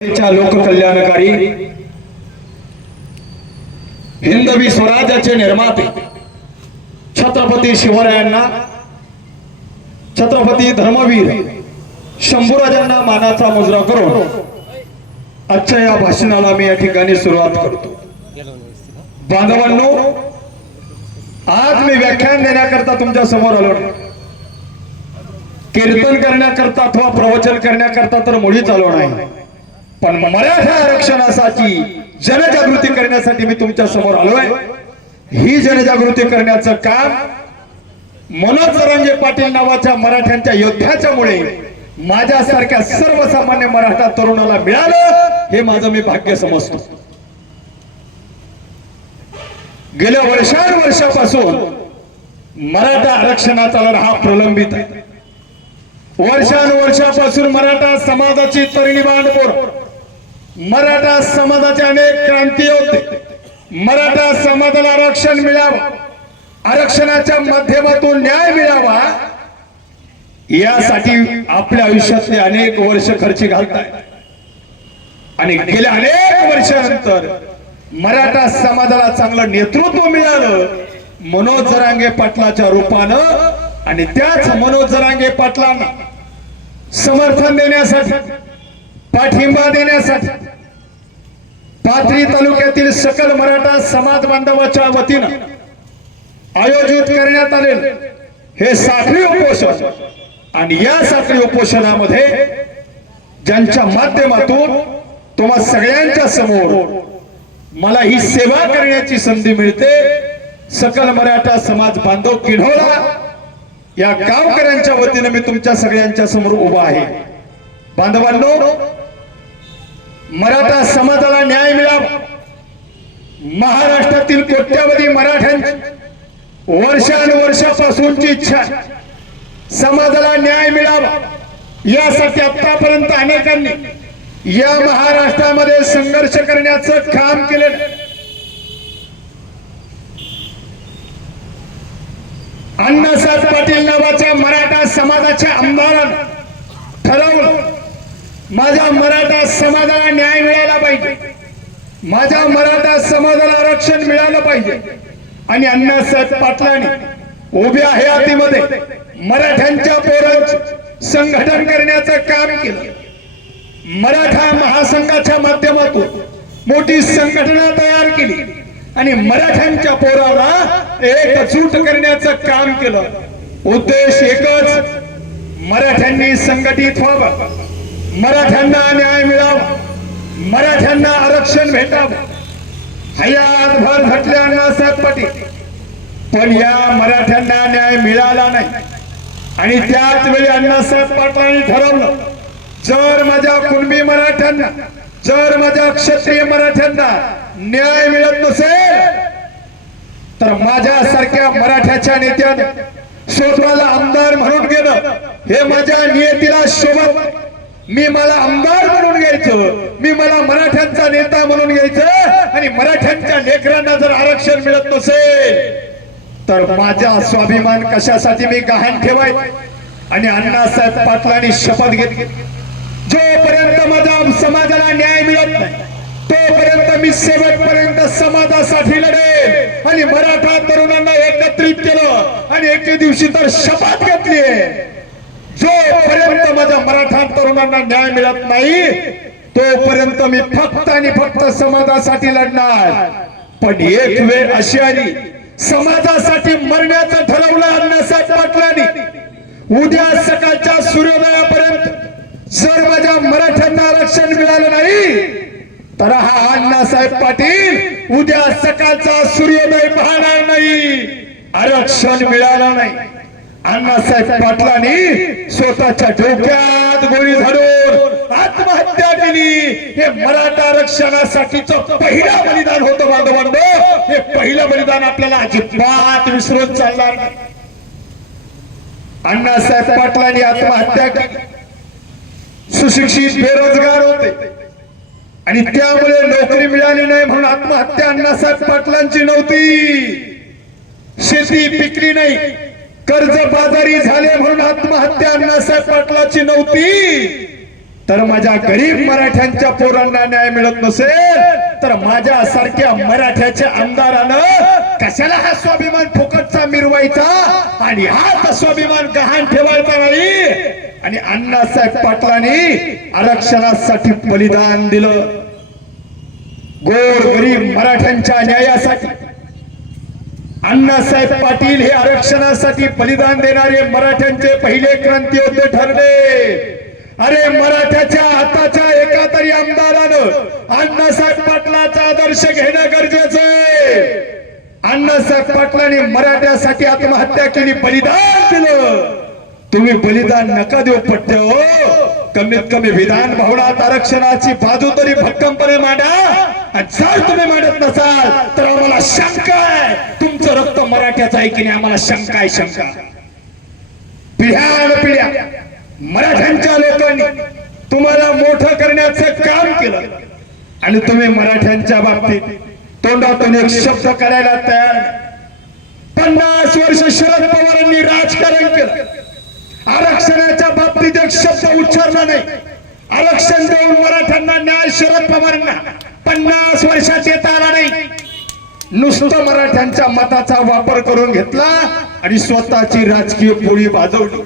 लोककल्याणकारी हिंदवी स्वराज्याचे निर्माते छत्रपती शिवरायांना, छत्रपती धर्मवीर शंभूराजांना मानाचा मुजरा करून आजच्या या भाषणाला मी या ठिकाणी सुरुवात करतो। बांधवांनो, आज मी व्याख्यान देण्याकरता तुमच्या समोर आलो नाही, कीर्तन करण्याकरता अथवा प्रवचन करण्याकरता तर मुळीच आलो नाही, पण मराठा आरक्षणासाठी जनजागृती करण्यासाठी मी तुमच्या समोर आलोय। ही जनजागृती करण्याचं काम मनोज जरांगे पाटील नावाच्या मराठ्यांच्या योद्ध्याच्या मुळे माझ्यासारख्या सर्वसामान्य मराठा तरुणाला मिळालं, हे माझं मी भाग्य समजतो। गेल्या वर्षांपासून मराठा आरक्षणाचा लढा हा प्रलंबित आहे। वर्षानुवर्षापासून मराठा समाजाची तरुणी बांधपोर, मराठा समाजाचे अनेक क्रांती होते, मराठा समाजाला आरक्षण मिळावं, आरक्षणाच्या माध्यमातून न्याय मिळावा, यासाठी आपल्या आयुष्यातले अनेक वर्ष खर्च घालतायत। आणि गेल्या अनेक वर्षानंतर मराठा समाजाला चांगलं नेतृत्व मिळालं मनोज जरांगे पाटलाच्या रूपानं, आणि त्याच मनोज जरांगे पाटलांना समर्थन देण्यासाठी, पाठिंबा देण्यासाठी पाथरी तालुक्यातील सकल मराठा समाज बांधवाच्या वतीनं आयोजित करण्यात आलेले हे साखळी उपोषण, आणि या साखळी उपोषणामध्ये ज्यांच्या माध्यमातून तुम्हा सगळ्यांच्या समोर मला ही सेवा करण्याची संधी मिळते, सकल मराठा समाज बांधव किन्होळा या गावकऱ्यांच्या वतीने मी तुमच्या सगळ्यांच्या समोर उभा आहे। बांधवांनो, मराठा समाजाला न्याय मिळावा, महाराष्ट्रातील कोट्यावधी मराठ्यांची वर्षानुवर्षापासूनची इच्छा, समाजाला न्याय मिळावा यासाठी आतापर्यंत अनेकांनी या महाराष्ट्रामध्ये संघर्ष करण्याचं काम केलेलं। अण्णासाहेब पाटील नावाच्या मराठा समाजाच्या आमदारांनी ठरवलं, माझ्या मराठा समाजाला न्याय मिळाला पाहिजे, माझ्या मराठा समाजाला आरक्षण मिळालं पाहिजे, आणि अण्णासाहेब पाटलांनी उभ्या हयातीमध्ये मराठ्यांच्या पोरांचे संघटन करण्याचं काम केलं। मराठा महासंघाच्या माध्यमातून मोठी संघटना तयार केली आणि मराठ्यांच्या पोराला एकजूट करण्याचं काम केलं। उद्देश एकच, मराठ्यांनी संघटित व्हावं, मराठ्यांना न्याय मिळावा, मराठ्यांना आरक्षण भेटावं। हयातभर झटले अण्णासाहेब पाटील, पण या मराठ्यांना न्याय मिळाला नाही, आणि त्याच वेळी अण्णासाहेब पाटलांनी ठरवलं, जर माझ्या कुणबी मराठ्यांना, जर माझ्या क्षत्रिय मराठ्यांना न्याय मिळत नसेल तर माझ्यासारख्या मराठ्याच्या नेत्याने स्वतःला आमदार म्हणून गेलं, हे माझ्या नियतीला शोभत, मी मला आमदार म्हणून घ्यायचं, मी मला मराठ्यांचा नेता म्हणून घ्यायचं, आणि मराठ्यांच्या लेकरांना जर आरक्षण मिळत नसेल तर माझा स्वाभिमान कशासाठी मी गहाण ठेवाय। आणि अण्णासाहेब पाटलांनी शपथ घेतली, जोपर्यंत माझ्या समाजाला न्याय मिळत नाही तोपर्यंत मी शेवटपर्यंत समाजासाठी लढेल, आणि मराठा तरुणांना एकत्रित केलं आणि एके दिवशी तर शपथ घेतली, जोपर्यंत माझ्या मराठा तरुणांना न्याय मिळत नाही तोपर्यंत मी फक्त आणि फक्त समाजासाठी लढणार। पण एक वेळ अशी आली, समाजासाठी मरण्याचं ठरवलं अण्णासाहेब पाटलांनी। उद्या सकाळच्या सूर्योदयापर्यंत जर माझ्या मराठ्यांना आरक्षण मिळालं नाही तर हा अण्णासाहेब पाटील उद्या सकाळचा सूर्योदय पाहणार नाही, आरक्षण मिळालं नाही। अण्णासाहेब पाटलांनी स्वतःच्या डोक्यात गोळी झाडून आत्महत्या केली। हे मराठा आरक्षणासाठीचं पहिलं बलिदान होतं बांधवांनो, हे पहिलं बलिदान आपल्याला अजिबात विसरून चालणार नाही। अण्णासाहेब पाटलांनी आत्महत्या केली, सुशिक्षित बेरोजगार होते आणि त्यामुळे नोकरी मिळाली नाही म्हणून आत्महत्या अण्णासाहेब पाटलांची नव्हती, शेती पिकली नाही, कर्जबाजारी झाले म्हणून आत्महत्या अण्णासाहेब पाटलांची नव्हती, तर माझ्या गरीब मराठ्यांच्या पोरांना न्याय मिळत नसेल तर माझ्या सारख्या मराठ्याच्या आमदारानं कशाला हा स्वाभिमान फुकटचा मिरवायचा आणि हा स्वाभिमान गहाण ठेवायचा नाही. आणि अण्णासाहेब पाटलांनी आरक्षणासाठी बलिदान दिलं. गोर गरीब मराठ्यांच्या न्यायासाठी अण्णासाहेब पाटील हे आरक्षणासाठी बलिदान देणारे मराठ्यांचे पहिले क्रांतियोद्धे ठरले. अरे मराठ्याच्या हाताच्या एका तरी आमदारानं अण्णासाहेब पाटलाचा आदर्श घेणं गरजेचं आहे. अण्णासाहेब पाटलांनी मराठ्यासाठी आत्महत्या केली, बलिदान दिलं. तुम्ही बलिदान नका देऊ पट्टे हो. कमीत कमी विधान भवनात आरक्षणाची बाजू तरी भक्कमपणे मांडा. आणि जर तुम्ही मांडत नसाल तर आम्हाला शंका आहे तुमचं रक्त मराठ्याचं आहे की नाही. आम्हाला शंका आहे, शंका. पिढ्या मराठ्यांच्या लोकांनी तुम्हाला मोठं करण्याचं काम केलं आणि तुम्ही मराठ्यांच्या बाबतीत तोंडातून एक शब्द करायला तयार नाही. 50 वर्ष शरद पवारांनी राजकारण केलं, आरक्षणाच्या बाबतीत एक शब्द उच्चारला नाही. आरक्षण देऊन मराठ्यांना न्याय शरद पवारांना 50 वर्षात देता आला नाही. नुसतं मराठ्यांच्या मताचा वापर करून घेतला आणि स्वतःची राजकीय पोळी भाजवली.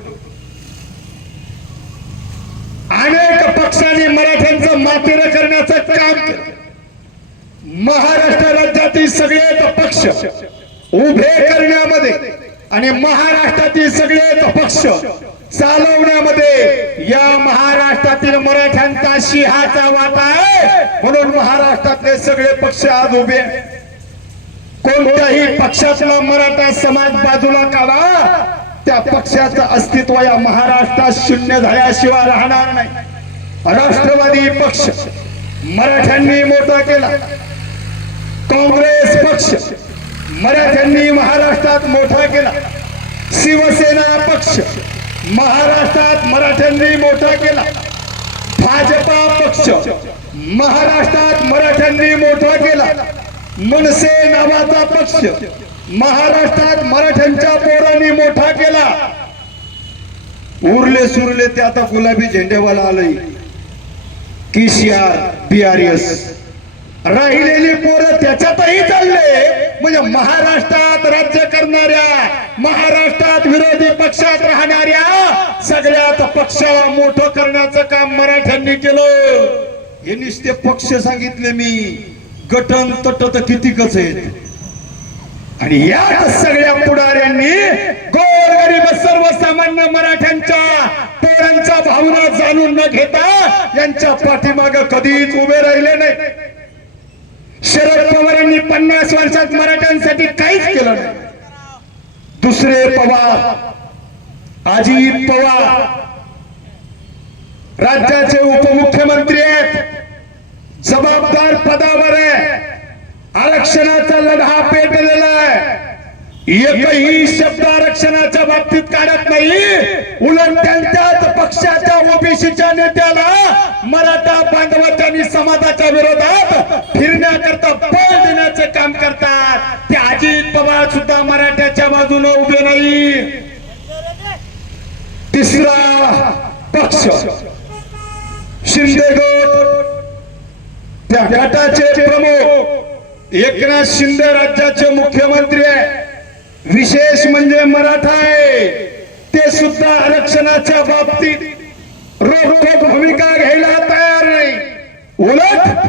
अनेक पक्षांनी मराठ्यांचं मातेरं करण्याचं काम केलं. महाराष्ट्र राज्यातील सगळे पक्ष उभे करण्यामध्ये आणि महाराष्ट्रातील सगळे पक्ष चालवण्यामध्ये या महाराष्ट्रातील मराठ्यांचा सिंहाचा वाटा आहे. म्हणून महाराष्ट्रातले सगळे पक्ष आज उभे. कोणत्याही पक्षातला मराठा समाज बाजूला काढा, त्या पक्षाचं अस्तित्व या महाराष्ट्रात शून्य झाल्याशिवाय राहणार नाही. राष्ट्रवादी पक्ष मराठ्यांनी मोठा केला, काँग्रेस पक्ष मराठ्यांनी महाराष्ट्रात मोठा केला, शिवसेना पक्ष महाराष्ट्रात मराठ्यांनी मोठा केला, भाजपा पक्ष महाराष्ट्रात मराठ्यांनी मोठा केला, मनसे नावाचा पक्ष महाराष्ट्रात मराठ्यांच्या पोरांनी मोठा केला. उरले सुरले ते आता गुलाबी झेंडेवाला आलंय, KCR BRS. राहिलेली पोरं त्याच्यातही चालले. म्हणजे महाराष्ट्रात राज्य करणाऱ्या, महाराष्ट्रात विरोधी पक्षात राहणाऱ्या सगळ्यात पक्षाला मोठं करण्याचं काम मराठ्यांनी केलं. हे नुसते पक्ष सांगितले मी, गटन तट कितीकच आहेत. आणि या सगळ्या पुढाऱ्यांनी गोरगरीब सर्वसामान्य मराठ्यांच्या पोरांच्या भावना जाणून न घेता यांच्या पाठीमागे कधीच उभे राहिले नाही. शरद पवारांनी 50 वर्षात मराठ्यांसाठी काहीच केलं नाही. दुसरे पवार, अजित पवार राज्याचे उपमुख्यमंत्री आहेत, जबाबदार पदावर आहे, आरक्षणाचा लढा पेटलेला आहे. एकही शब्द आरक्षणाच्या बाबतीत काढत नाही. उलट त्यांच्याच पक्षाच्या ओबीसीच्या नेत्याला मराठा बांधवाच्या आणि समाजाच्या विरोधात फिरण्याकरता बळ देण्याचे काम करतात. ते अजित पवार सुद्धा मराठ्याच्या बाजूने उभे नाही. तिसरा पक्ष शिंदे गट, त्या गटाचे प्रमुख एकनाथ शिंदे राज्याचे मुख्यमंत्री आहे. विशेष म्हणजे मराठा आहे. ते सुद्धा आरक्षणाच्या बाबतीत रोखठोक भूमिका घ्यायला तयार नाही. उलट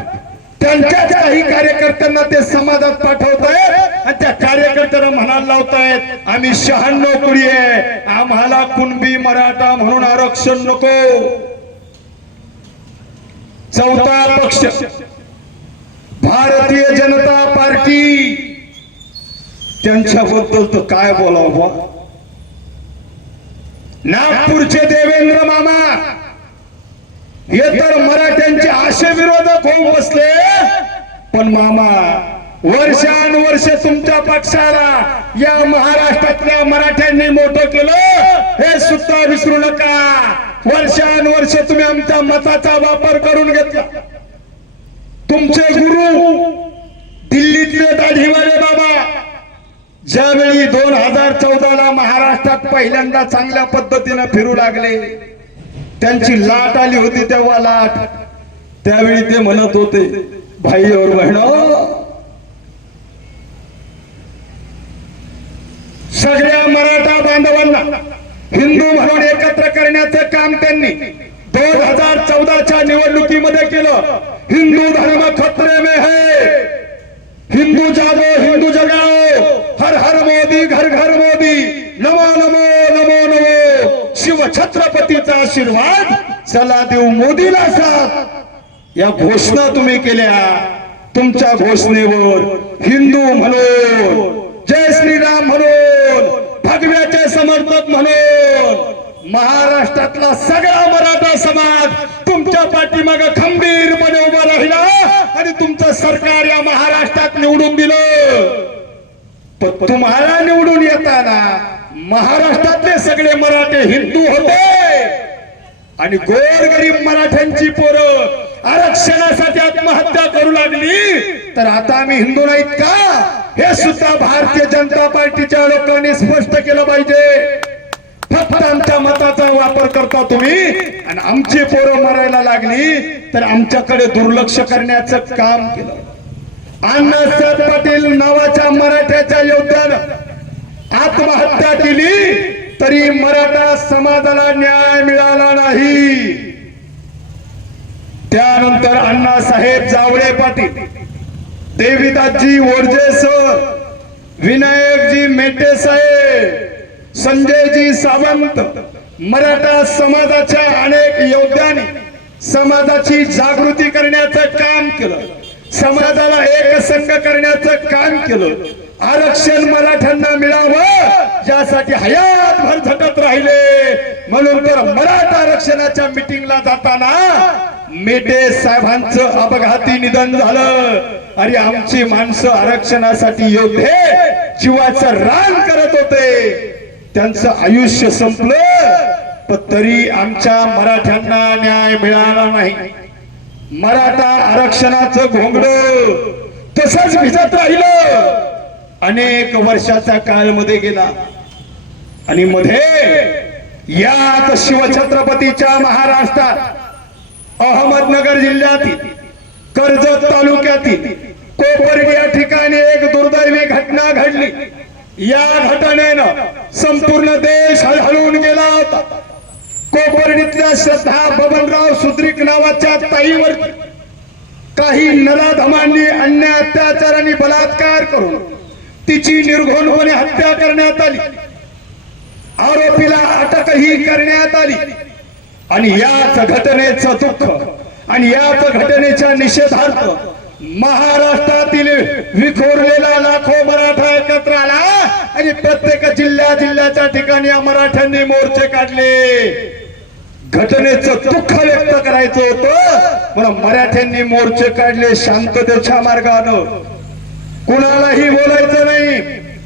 त्यांच्याच काही कार्यकर्त्यांना ते समाजात पाठवतायत आणि त्या कार्यकर्त्यांना म्हणायला लावतायत आम्ही 96 कुडी आहे, आम्हाला कुणबी मराठा म्हणून आरक्षण नको. चौथा पक्ष भारतीय जनता पार्टी, त्यांच्याबद्दल तर काय बोलावं. नागपूरचे देवेंद्र मामा हे तर मराठ्यांचे आशे विरोधक होऊन बसले. पण मामा वर्षानुवर्ष तुमच्या पक्षाला या महाराष्ट्रातल्या मराठ्यांनी मोठं केलं हे सुद्धा विसरू नका. वर्षानुवर्ष तुम्ही आमच्या मताचा वापर करून घेतला. तुमचे गुरु दिल्लीतले दाढीवाले बाबा ज्यावेळी 2014ला महाराष्ट्रात पहिल्यांदा चांगल्या पद्धतीने फिरू लागले त्यांची लाट आली होती तेव्हा लाट, त्यावेळी ते म्हणत होते भाई और बहनो, सगळ्या मराठा बांधवांना हिंदू म्हणून एकत्र करण्याचं काम त्यांनी 2014च्या निवडणुकीमध्ये केलं. हिंदू धर्म खतरे में है, हिंदू जागो हिंदू जगाओ, हर हर मोदी घर घर मोदी, नमो नमो नमो नमो, शिव छत्रपतीचा आशीर्वाद, चला देऊ मोदीला साथ, या घोषणा तुम्ही केल्या. तुमच्या घोषणेवर हिंदू म्हणून, जय श्रीराम म्हणून, भगव्याचे समर्थक म्हणून महाराष्ट्रातला सगळा मराठा समाज तुमच्या पाठीमागे खंबीरपणे उभा राहिला आणि तुमचं सरकार या महाराष्ट्रात निवडून दिलं. पण तुम्हाला निवडून येताना महाराष्ट्रातले सगळे मराठे हिंदू होते आणि गोरगरीब मराठ्यांची पोरं आरक्षणासाठी आत्महत्या करू लागली, तर आता आम्ही हिंदू नाहीत का, हे सुद्धा भारतीय जनता पार्टीच्या लोकांनी स्पष्ट केलं पाहिजे. फक्त आमच्या मताचा वापर करता तुम्ही आणि आमची पोरं मरायला लागली तर आमच्याकडे दुर्लक्ष करण्याचं काम केलं. अण्णासाहेब पाटील नावाच्या मराठ्याच्या योद्ध्यानं आत्महत्या केली तरी मराठा समाजाला न्याय मिळाला नाही. त्यानंतर अण्णासाहेब जावळे पाटील, देवीदासजी ओरजे सर, विनायकजी मेटे साहेब, संजयजी सावंत, मराठा समाजाच्या अनेक योद्ध्यांनी समाजाची जागृती करण्याचं काम केलं, समाजाला एकसंघ करण्याचं काम केलं. आरक्षण मराठ्यांना मिळावं यासाठी हयातभर झटत राहिले. म्हणून तर मराठा आरक्षणाच्या मिटिंगला जाताना मेटे साहेबांचं अपघाती निधन झालं. अरे आमची माणसं आरक्षणासाठी योद्धे जीवाचं रान करत होते, त्यांचं आयुष्य संपलं पण तरी आमच्या मराठ्यांना न्याय मिळाला नाही. मराठा आरक्षणाचं घोंगडं तसंच भिजत राहिलं. अनेक वर्षाचा काळ मध्ये गेला आणि मध्ये याच शिवछत्रपतीच्या महाराष्ट्रात अहमदनगर जिल्ह्यातील कर्जत तालुक्यातील कोपर्डी या ठिकाणी एक दुर्दैवी घटना घडली. या घटनेनं संपूर्ण देश हळहळून गेला होता. कोपर्डीतल्या श्रद्धा बबनराव सुद्रिक नावाच्या ताईवर काही नराधमांनी अन्याय अत्याचारांनी बलात्कार करून तिची निर्घृणपणे हत्या करण्यात आली. आरोपीला अटकही करण्यात आली आणि याच घटनेचं दुःख आणि याच घटनेच्या निषेधार्थ महाराष्ट्रातील विखुरलेला लाखो मराठा एकत्र आला आणि प्रत्येक जिल्ह्याच्या ठिकाणी मराठ्यांनी मोर्चे काढले. घटनेचं दुःख व्यक्त करायचं होतं म्हणून मराठ्यांनी मोर्चे काढले शांततेच्या मार्गानं. कुणालाही बोलायचं नाही,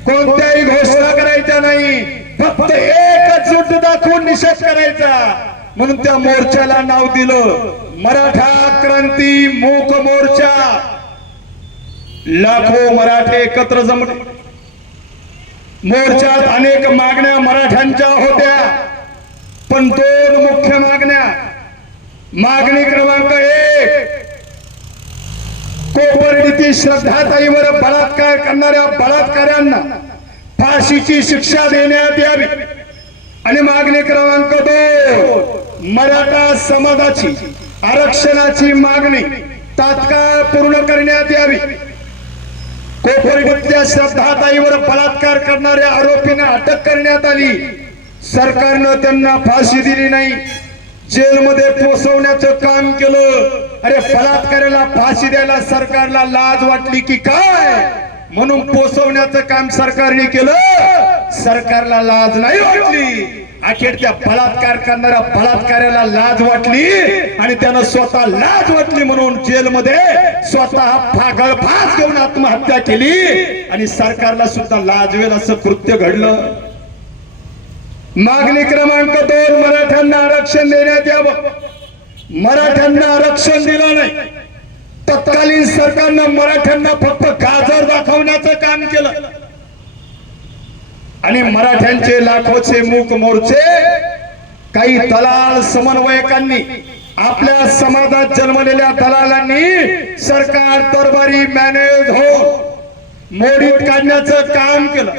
कोणत्याही घोषणा करायच्या नाही, फक्त एकजूट दाखवून निषेध करायचा. म्हणून त्या मोर्चाला नाव दिलं मराठा क्रांती मूक मोर्चा. लाखो मराठे एकत्र जमले. मोर्चात अनेक मागण्या मराठ्यांच्या होत्या पण दोन मुख्य मागण्या. मागणी क्रमांक 1, कोपर्डीतील श्रद्धाताईवर बलात्कार करणाऱ्या बलात्काऱ्यांना फाशीची शिक्षा देण्यात यावी. आणि मागणी क्रमांक 2, मराठा समाजाची आरक्षणाची मागणी तात्काळ पूर्ण करण्यात यावी. कोपर्डीतल्या श्रद्धाताईवर बलात्कार करणाऱ्या आरोपींना अटक करण्यात आली. सरकारनं त्यांना फाशी दिली नाही, जेलमध्ये पोहोचवण्याचं काम केलं. अरे बलात्काराला फाशी द्यायला सरकारला लाज वाटली की काय, म्हणून पोहोचवण्याचं काम सरकारने केलं. सरकारला लाज नाही वाटली. अखेर त्या बलात्कार करणाऱ्या बलात्काराला लाज वाटली आणि त्यानं स्वतः लाज वाटली म्हणून जेलमध्ये स्वतः फागळ फास घेऊन आत्महत्या केली आणि सरकारला सुद्धा लाजवेल असं कृत्य घडलं. मागणी क्रमांक 2, मराठ्यांना आरक्षण देण्यात यावं. मराठ्यांना आरक्षण दिलं नाही. तत्कालीन सरकारनं मराठ्यांना फक्त गाजर दाखवण्याचं काम केलं आणि मराठ्यांचे लाखोचे मूक मोर्चे काही दलाल समन्वयकांनी आपल्या समाजात जन्मलेल्या दलालांनी सरकार दरबारी मॅनेज हो मोडीत काढण्याचं काम केलं.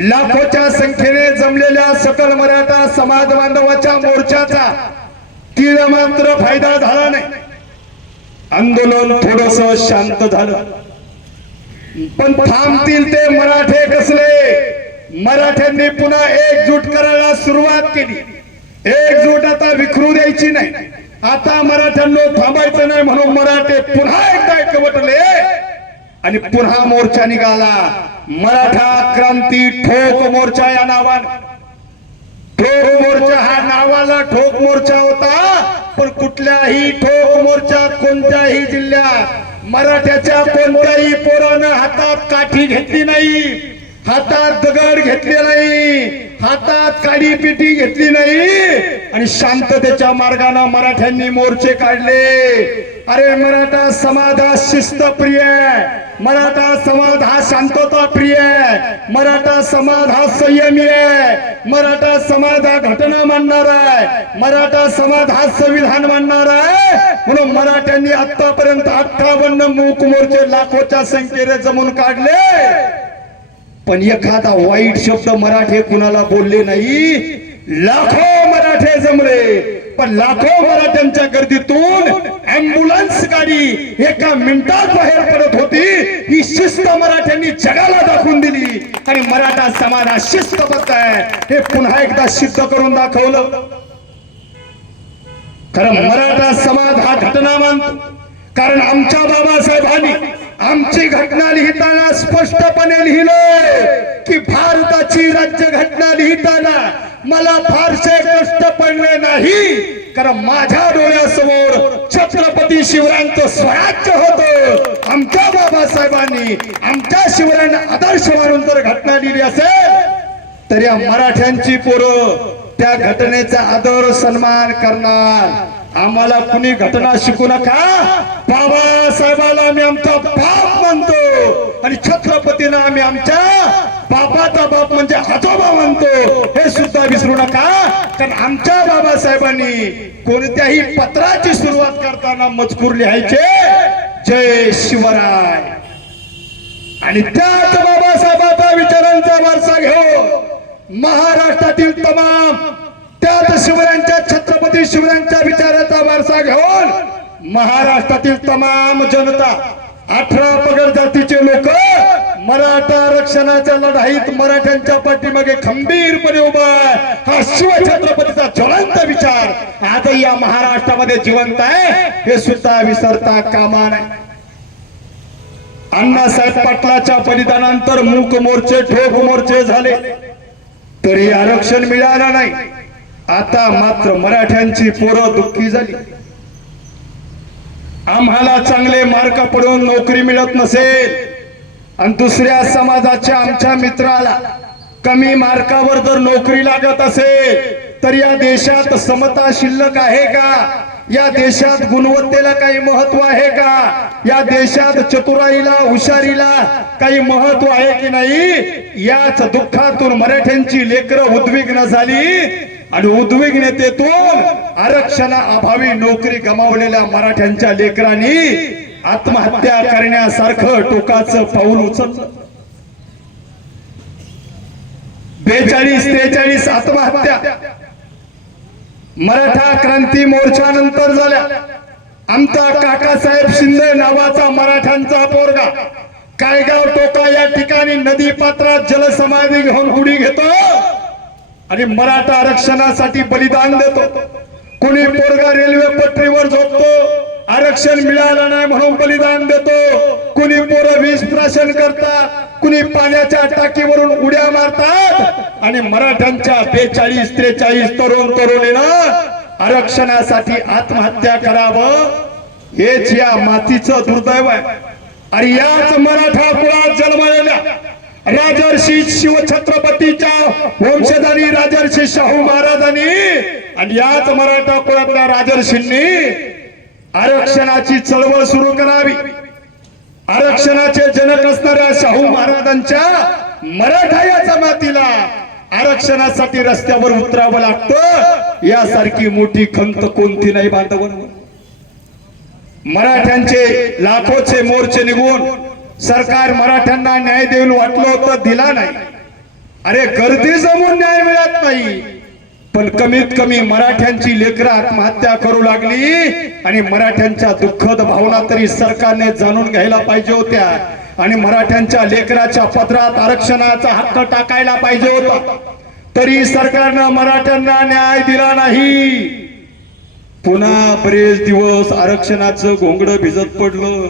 लाखोच्या संख्येने जमलेल्या सकल मराठा समाज बांधवाच्या मोर्चाचा तीळ मात्र फायदा झाला नाही. आंदोलन थोडस शांत झालं, पण थांबतील ते मराठे कसले. मराठ्यांनी पुन्हा एकजूट करायला सुरुवात केली. एकजूट आता विखरू द्यायची नाही. आता मराठ्यांना थांबायचं नाही म्हणून मराठे पुन्हा एकदा एकवटले आणि पुन्हा मोर्चा निघाला. मराठा क्रांती ठोक मोर्चा या नावाने. ठोक मोर्चा हा नावाला ठोक मोर्चा होता, पण कुठल्याही ठोक मोर्चात कोणत्याही जिल्ह्यात मराठ्याच्या कोणत्याही पोरानं हातात काठी घेतली नाही, हातात दगड घेतले नाही, हातात काडी पिटी घेतली नाही आणि शांततेच्या मार्गाने मराठ्यांनी मोर्चे काढले. अरे मराठा समाज हा शिस्तप्रिय आहे, मराठा समाज हा शांतता प्रिय आहे, मराठा समाज हा संयमी आहे, मराठा समाज हा घटना मानणार आहे, मराठा समाज हा संविधान मानणार आहे. म्हणून मराठ्यांनी आतापर्यंत 58 मूक मोर्चे लाखोच्या संख्येने जमून काढले, पण एखादा वाईट शब्द मराठे कुणाला बोलले नाही. लाखो मराठे जमले, पण लाखो मराठ्यांच्या गर्दीतून अँब्युलन्स गाडी एका मिनिटात बाहेर पडत होती. ही शिस्त मराठ्यांनी जगाला दाखवून दिली आणि मराठा समाज हा शिस्तबद्ध आहे हे पुन्हा एकदा सिद्ध करून दाखवलं. खरं मराठा समाज हा घटना मानतो, कारण आमच्या बाबासाहेबांनी आमची घटना लिहिताना स्पष्टपणे लिहिलं की भारताची राज्यघटना लिहिताना मला फारसे कष्ट पडले नाही, कारण माझ्या डोळ्यासमोर छत्रपती शिवरायांचं स्वराज्य होतं. आमच्या बाबासाहेबांनी आमच्या शिवरायांना आदर्श मानून जर घटना लिहिली असेल तर या मराठ्यांची पोरं त्या घटनेचा आदर सन्मान करणार. आम्हाला कुणी घटना शिकू नका. बाबासाहेबाला आम्ही आमचा बाप मानतो आणि छत्रपतीला आम्ही आमच्या बापाचा बाप म्हणजे आजोबा मानतो, हे सुद्धा विसरू नका. कारण आमच्या बाबासाहेबांनी कोणत्याही पत्राची सुरुवात करताना मजकूर लिहायचे जय शिवराय, आणि त्याच बाबासाहेबांचा विचारांचा वारसा घेऊन महाराष्ट्रातील तमाम त्याच शिवरायांच्या छत्रपती शिवरायांच्या विचाराचा वारसा घेऊन महाराष्ट्रातील तमाम जनता 18 पगड जातीचे लोक मराठा आरक्षणाच्या लढाईत मराठ्यांच्या पाठीमागे खंबीरपणे उभा आहे. हा शिवछत्रपतीचा ज्वलंत विचार आजही या महाराष्ट्रामध्ये जिवंत आहे, हे सुद्धा विसरता कामा नये. अण्णासाहेब पाटलाच्या बलिदानानंतर मूक मोर्चे ठोक मोर्चे झाले तरी आरक्षण मिळालं नाही. आता मात्र मराठ्यांची पोरं दुःखी झाली. आम्हाला चांगले मार्क पडून नोकरी मिळत नसेल आणि दुसऱ्या समाजाच्या आमच्या मित्राला कमी मार्कावर जर नोकरी लागत असेल तर या देशात समता शिल्लक आहे का? या देशात गुणवत्तेला काही महत्व आहे का? या देशात चतुराईला हुशारीला काही महत्व आहे की नाही? याच दुःखातून मराठ्यांची लेकरं उद्विग्न झाली आणि उद्विग्नतेतून आरक्षणा अभावी नोकरी गमावलेल्या मराठ्यांच्या लेकरांनी आत्महत्या करण्यासारखं टोकाचं पाऊल उचललं. 42-43 आत्महत्या मराठा क्रांती मोर्चानंतर झाल्या. आमचा काकासाहेब शिंदे नावाचा मराठ्यांचा पोरगा कायगाव टोका या ठिकाणी नदी पात्रात जलसमाधी घेऊन उडी घेतो आणि मराठा आरक्षणासाठी बलिदान देतो. कुणी पोरगा रेल्वे पटरीवर झोपतो, आरक्षण मिळालं नाही म्हणून बलिदान देतो. कुणी पोरं विष प्राशन करतात, कुणी पाण्याच्या टाकीवरून उड्या मारतात आणि मराठ्यांच्या 42-43 तरुण तरुणीनं आरक्षणासाठी आत्महत्या करावं हेच या मातीचं दुर्दैव आहे. आणि याच मराठा कुळात जन्मलेल्या राजर्षी शिवछत्रपतीच्या वंशजांनी राजर्षी शाहू महाराजांनी आणि याच मराठा कुळातल्या राजर्षींनी आरक्षणाची चळवळ सुरू करावी. आरक्षणाचे जनक असणाऱ्या शाहू महाराजांच्या मराठा या जमातीला आरक्षणासाठी रस्त्यावर उतरावं लागतं. यासारखी मोठी खंत कोणती नाही बांधवांनो. मराठ्यांचे लाखोचे मोर्चे निघून सरकार मराठ्यांना न्याय देऊन वाटलं होतं, दिला नाही. अरे गर्दी जमून न्याय मिळत नाही, पण कमीत कमी मराठ्यांची लेकरं आत्महत्या करू लागली आणि मराठ्यांच्या दुःखद भावना तरी सरकारने जाणून घ्यायला पाहिजे होत्या आणि मराठ्यांच्या लेकराच्या पत्रात आरक्षणाचा हक्क टाकायला पाहिजे होता. तरी सरकारनं मराठ्यांना न्याय दिला नाही. पुन्हा बरेच दिवस आरक्षणाचं घोंगडं भिजत पडलं.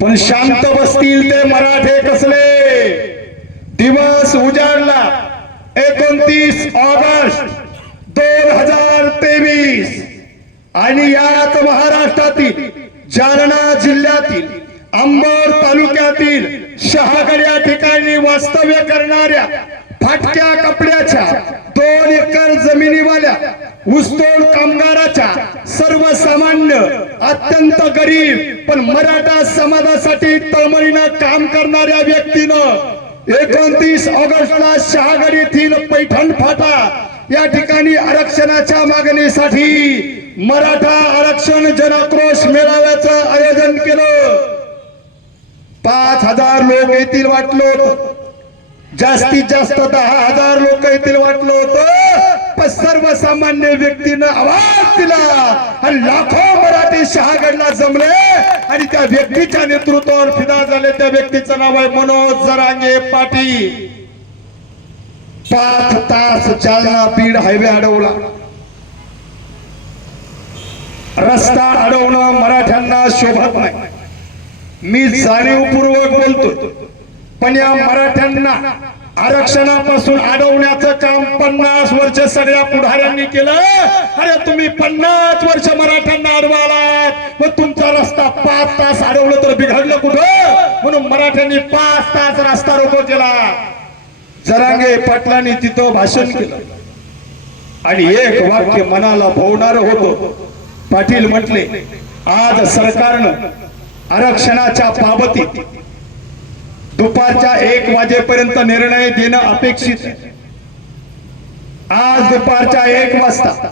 पण शांत बसतील ते मराठे कसले. दिवस उजाडला 29 ऑगस्ट 2023 आणि याच महाराष्ट्रातील जालना जिल्ह्यातील अंबड तालुक्यातील शहागड या ठिकाणी वास्तव्य करणाऱ्या फाटक्या कपड्याच्या 2 एकर जमिनीवाल्या ऊसतोड कामगाराच्या सर्वसामान्य अत्यंत गरीब पण मराठा समाजासाठी तळमळीनं काम करणाऱ्या व्यक्तीनं 29 ऑगस्टला शहागड येथील पैठण फाटा या ठिकाणी आरक्षणाच्या मागणीसाठी मराठा आरक्षण जनाक्रोश मेळाव्याचं आयोजन केलं. 5,000 लोक येतील वाटलं होतं, जास्तीत जास्त 10,000 लोक येतील वाटलं होतं, पण सर्वसामान्य व्यक्तीनं आवाज दिला आणि लाखो मराठी शहागडला जमले आणि त्या व्यक्तीच्या नेतृत्वावर फिदा झाले. त्या व्यक्तीचं नाव आहे मनोज जरांगे पाटील. 5 तास जालना बीड हायवे अडवला. रस्ता अडवणं मराठ्यांना शोभत नाही, मी जाणीवपूर्वक बोलतो. पण या मराठ्यांना आरक्षणापासून अडवण्याचं काम 50 वर्ष सगळ्या पुढाऱ्यांनी केलं. अरे तुम्ही 50 वर्ष मराठ्यांना अडवालात, मग तुमचा रस्ता 5 तास अडवलं तर बिघडलं कुठं. म्हणून मराठ्यांनी 5 तास रस्ता रोको केला. जरांगे पाटलांनी तिथं भाषण केलं आणि एक वाक्य मनाला भोवणार होतं. पाटील म्हटले, आज सरकारनं आरक्षणाच्या बाबतीत दुपारच्या 1 वाजेपर्यंत निर्णय देणं अपेक्षित आहे. आज दुपारच्या 1 वाजता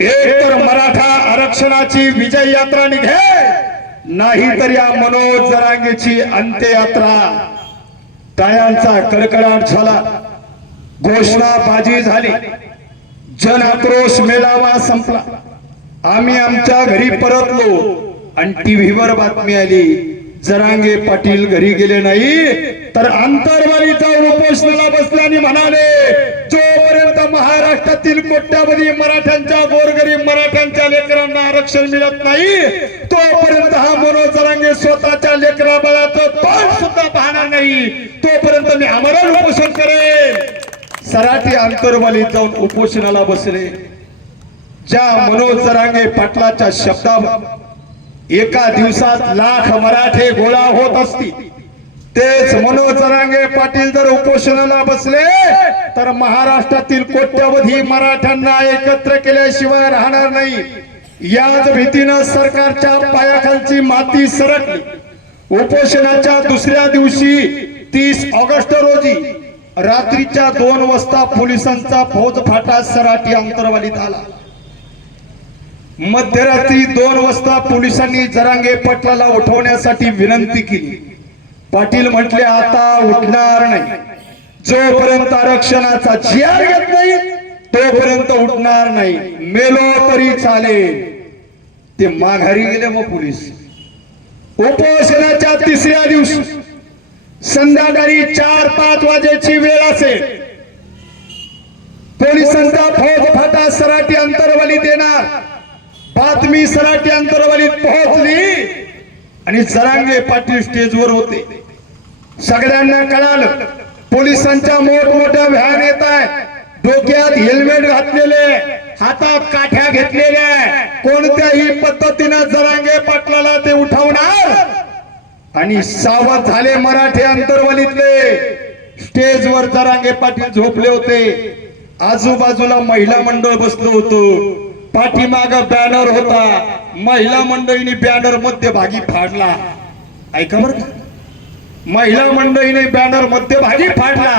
एक तर मराठा आरक्षणाची विजय यात्रा निघेल, नाही तर या मनोज जरांगेची अंत्ययात्रा. टाळ्यांचा कडकडाट झाला, घोषणाबाजी झाली, जन आक्रोश मेळावा संपला. आम्ही आमच्या घरी परतलो आणि टीव्हीवर बातमी आली, जरांगे पाटील घरी गेले नाही तर अंतरवाली जाऊन उपोषणाला बसले आणि म्हणाले, जोपर्यंत महाराष्ट्रातील कोट्यावधी मराठ्यांच्या गोरगरीब मराठ्यांच्या लेकरांना आरक्षण मिळत नाही तोपर्यंत हा मनोज जरांगे स्वतःच्या लेकरा बाळाचं तोंड सुद्धा पाहणार नाही, तोपर्यंत मी आमरण उपोषण करेन. सराठी अंतरवालीत जाऊन उपोषणाला बसले. ज्या मनोज जरांगे पाटलाच्या शब्दावर एका दिवसात लाख मराठे गोळा होत असतील, तेच मनोज जरांगे पाटील जर उपोषणाला बसले तर महाराष्ट्रातील कोट्यावधी मराठ्यांना एकत्र केल्याशिवाय राहणार नाही. याच भीतीनं सरकारच्या पायाखालची माती सरकली. उपोषणाच्या दुसऱ्या दिवशी 30 ऑगस्ट रोजी रात्रीच्या 2 वाजता पोलिसांचा फौजफाटा सराटी अंतरवालीत आला. मध्यरात्री 2 वाजता पोलिसांनी जरांगे पाटलाला उठवण्यासाठी विनंती केली. पाटील म्हटले, आता उठणार नाही, जोपर्यंत आरक्षणाचा जी.आर घेत नाही तोपर्यंत उठणार नाही, मेलो तरी चालेल. ते माघारी गेले. मग पोलीस उपोषणाच्या 3ऱ्या दिवशी संध्याकाळी 4-5 वाजेची वेळ असेल, पोलिसांचा फौजफाटा सराटी अंतरवाली देणार. बातमी सराटी अंतरवालीत पोहोचली आणि जरांगे पाटील स्टेजवर होते. सगळ्यांना कळालं पोलिसांच्या मोठमोठ्या व्हॅन येत आहे, डोक्यात हेल्मेट घातलेले, हातात काठ्या घेतलेल्या, कोणत्याही पद्धतीने जरांगे पाटलाला ते उठवणार. आणि सावध झाले मराठे अंतरवालीतले. स्टेजवर जरांगे पाटील झोपले होते, आजूबाजूला महिला मंडळ बसलं होतं, पाठीमाग बॅनर होता, महिला मंडळीने बॅनर मध्यभागी फाडला. ऐका बरं, महिला मंडळीने बॅनर मध्यभागी फाडला.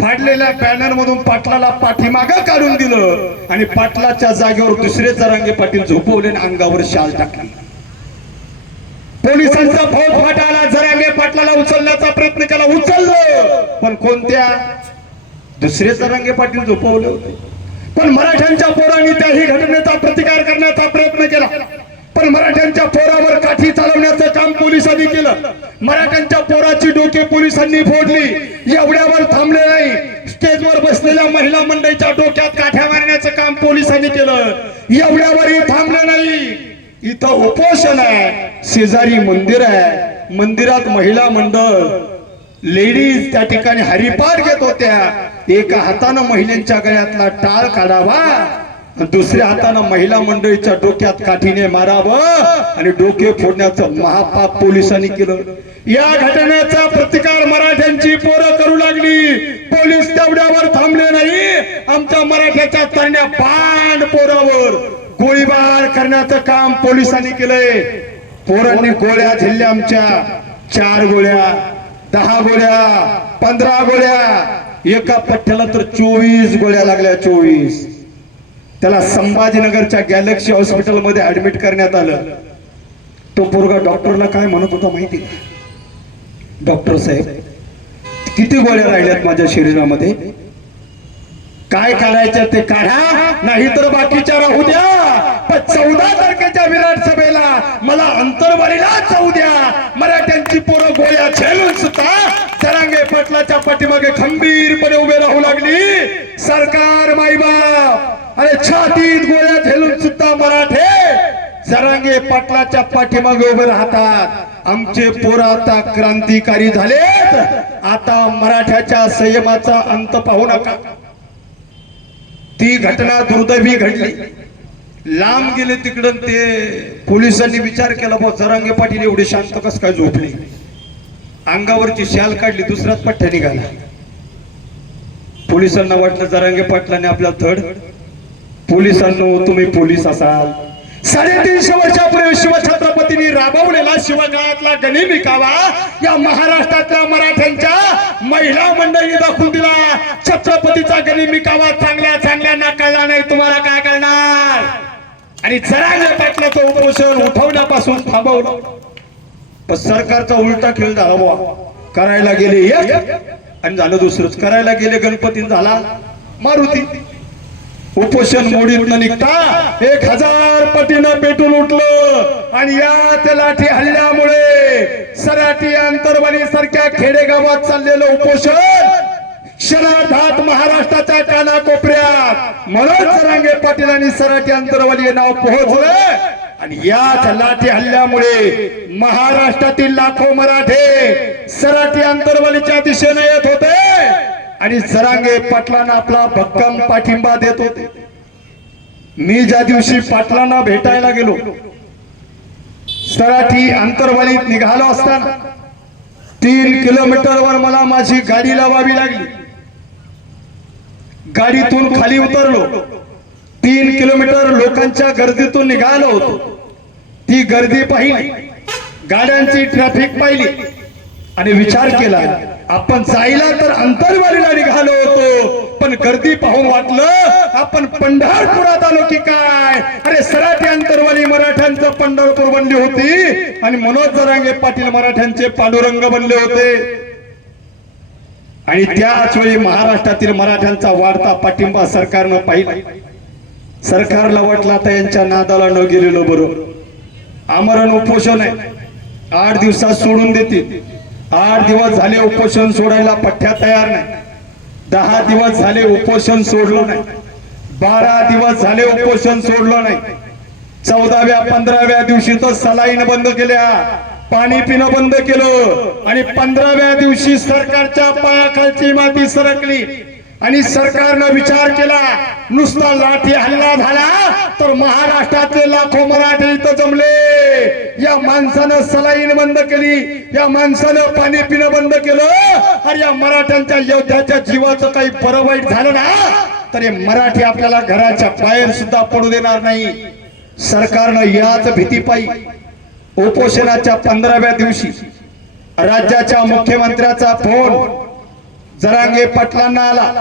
फाडलेल्या बॅनर मधून पाटलाला पाठीमागं काढून दिलं आणि पाटलाच्या जागेवर दुसरे जरांगे पाटील झोपवले आणि अंगावर शाल टाकली. पोलिसांचा फौज फाटाला जरांगे पाटलाला उचलण्याचा प्रयत्न केला, उचललं, पण कोणत्या दुसरे जरांगे पाटील झोपवले होते. पण मराठ्यांच्या पोरांनी त्याही घटनेचा प्रतिकार करण्याचा प्रयत्न केला. पण मराठ्यांच्या पोरावर काठी चालवण्याचं काम पोलिसांनी केलं. मराठ्यांच्या पोराची डोके पोलिसांनी फोडली. एवढ्यावर थांबले नाही, स्टेजवर बसलेल्या महिला मंडळीच्या डोक्यात काठ्या मारण्याचं काम पोलिसांनी केलं. एवढ्यावरही थांबले नाही, इथं उपोषण आहे, शेजारी मंदिर आहे, मंदिरात महिला मंडळ लेडीज त्या ठिकाणी हरिपाठ घेत होत्या. एका हातानं महिलांच्या गळ्यातला टाळ काढावा, दुसऱ्या हातानं महिला मंडळीच्या डोक्यात काठीने मारावं आणि डोके फोडण्याचं महापाप पोलिसांनी केलं. या घटनेचा प्रतिकार मराठ्यांची पोरं करू लागली. पोलीस तेवढ्यावर थांबले नाही, आमच्या मराठ्याच्या तरण्या पांड पोरावर गोळीबार करण्याचं काम पोलिसांनी केलंय. पोरांनी गोळ्या झेलल्या, आमच्या 4 गोळ्या, 10 गोळ्या, 15 गोळ्या, एका पठ्ठ्याला तर 24 गोळ्या लागल्या. 24. त्याला संभाजीनगरच्या गॅलेक्सी हॉस्पिटल मध्ये ऍडमिट करण्यात आलं. तो पोरगा डॉक्टरला काय म्हणत होता माहिती का? डॉक्टर साहेब, किती गोळ्या राहिल्यात माझ्या शरीरामध्ये, काय काढायचं ते काढा, नाही तर बाकीच्या राहू द्या. पण 14 तारखेच्या विराट सभेला मला अंतरवालीला जाऊ द्या. मराठ्यांची पोरं गोळ्या झेलून सुद्धा जरांगे पाटलाच्या पाठीमागे खंबीरपणे उभे राहू लागली. सरकार माईबाप अरे छातीत गोळ्या झेलून सुद्धा मराठे जरांगे पाटलाच्या पाठीमागे उभे राहतात. आमचे पोरं आता क्रांतिकारी झालेत. आता मराठ्याच्या संयमाचा अंत पाहू नका. ती घटना दुर्दैवी घडली, लांब गेले तिकडं. ते पोलिसांनी विचार केला, बा जरांगे पाटील एवढे शांत कस काय झोपले. अंगावरची शाल काढली, दुसराच पठ्ठ्या निघाला. पोलिसांना वाटलं जरांगे पाटलाने आपला धड. पोलिसांनो, तुम्ही पोलीस असाल. 350 वर्षापूर्वी शिवछत्रपतींनी राबवलेला शिवकाळातला गनिमी कावा या महाराष्ट्रातल्या मराठ्यांच्या महिला मंडळी दाखवून दिला. छत्रपतीचा गनिमी कावा चांगल्या चांगल्यांना कळला नाही, तुम्हाला काय कळणार. आणि जरांगे पाटलाचं उपोषण उठवण्यापासून थांबवलं. पण सरकारचा उलटा खेळ झाला बुवा. करायला गेले एक आणि झालं दुसरंच. करायला गेले गणपती, झाला मारुती. उपोषण मोडीत न निघता 1000 पटीनं पेटून उठलं. आणि याच लाठी हल्ल्यामुळे सराटी अंतरवाली सारख्या खेडेगावात चाललेलं उपोषण क्षणार्धात महाराष्ट्राच्या कानाकोपऱ्यात म्हणून जरांगे पाटील आणि सराटी अंतरवाली हे नाव पोहोचलं. आणि याच लाठी हल्ल्यामुळे महाराष्ट्रातील लाखो मराठे सराटी अंतरवालीच्या दिशेने येत होते आणि जरांगे पाटलांना आपला भक्कम पाठिंबा देत होते. मी ज्या दिवशी पाटलांना भेटायला गेलो, सराठी अंतरवालीत निघालो असताना 3 किलोमीटरवर मला माझी गाडी लावावी लागली. गाडीतून खाली उतरलो. 3 किलोमीटर लोकांच्या गर्दीतून निघालो होतो. ती गर्दी पाहिली, गाड्यांची ट्रॅफिक पाहिली आणि विचार केला, आपण जायला तर अंतरवालीला निघालो होतो, पण गर्दी पाहून वाटलं आपण पंढरपुरात आलो की काय. अरे सराठी अंतरवाली मराठ्यांचं पंढरपूर बनली होती आणि मनोज जरांगे पाटील मराठ्यांचे पांडुरंग बनले होते. आणि त्याच वेळी महाराष्ट्रातील मराठ्यांचा वाढता पाठिंबा सरकारनं पाहिला. सरकारला वाटलं आता यांच्या नादाला न गेलेलो बरोबर. आमरण उपोषण आहे, 8 दिवसात सोडून देतील. 8 दिवस झाले उपोषण सोडायला पठ्ठ्या तयार नाही. 10 दिवस झाले उपोषण सोडलं नाही. 12 दिवस झाले उपोषण सोडलं नाही. 14व्या 15व्या दिवशी तर सलाईन बंद केल्या, पाणी पिणं बंद केलं. आणि 15व्या दिवशी सरकारच्या पायाखालची माती सरकली आणि सरकारनं विचार केला, नुसता लाठी हल्ला झाला तर महाराष्ट्रातले लाखो मराठे इथं जमले. या माणसानं सलाईन बंद केली, या माणसानं पाणी पिणं बंद केलं. अरे या मराठ्यांच्या योद्ध्याच्या जीवाचं काही बरं वाईट झालं ना तर हे मराठी आपल्याला घराच्या बाहेर सुद्धा पडू देणार नाही. सरकारनं याच भीतीपायी उपोषणाच्या 15व्या दिवशी राज्याच्या मुख्यमंत्र्याचा फोन जरांगे पाटलांना आला